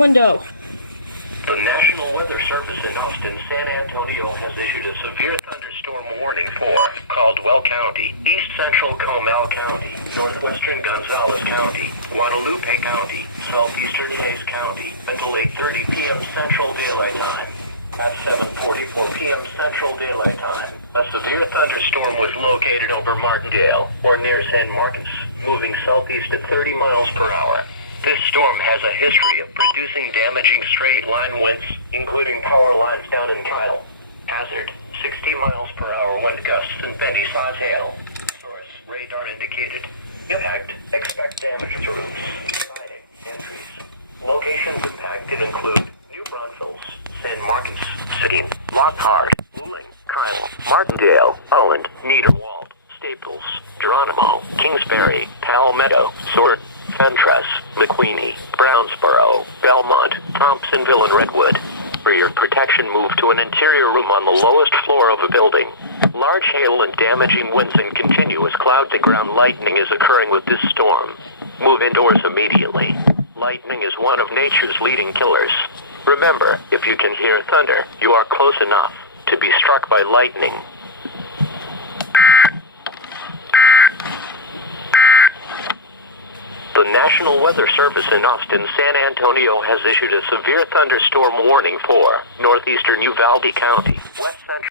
window. The National Weather Service in Austin, San Antonio has issued a severe thunderstorm warning for Caldwell County, East Central Comal County, Northwestern Gonzales County, Guadalupe County, Southeastern Hays County until 8:30 p.m. Central Daylight Time. At 7:44 p.m. Central Daylight Time, a severe thunderstorm was located over Martindale, or near San Marcos, moving southeast at 30 miles per hour. This storm has a history of producing damaging straight-line winds, including power lines down in Kyle. Hazard, 60 miles per hour wind gusts and penny-size hail. Source, radar indicated. Impact, expect damage to roofs, siding, and trees. Locations impacted include New Braunfels, San Marcos City, Lockhart, Luling, Kyle, Martindale, Owen, Niederwald, Staples, Geronimo, Kingsbury, Palmetto, Sword, Fentress, McQueenie, Brownsboro, Belmont, Thompsonville, and Redwood. For your protection, move to an interior room on the lowest floor of a building. Large hail and damaging winds and continuous cloud-to-ground lightning is occurring with this storm. Move indoors immediately. Lightning is one of nature's leading killers. Remember, if you can hear thunder, you are close enough to be struck by lightning. The National Weather Service in Austin, San Antonio has issued a severe thunderstorm warning for northeastern Uvalde County, west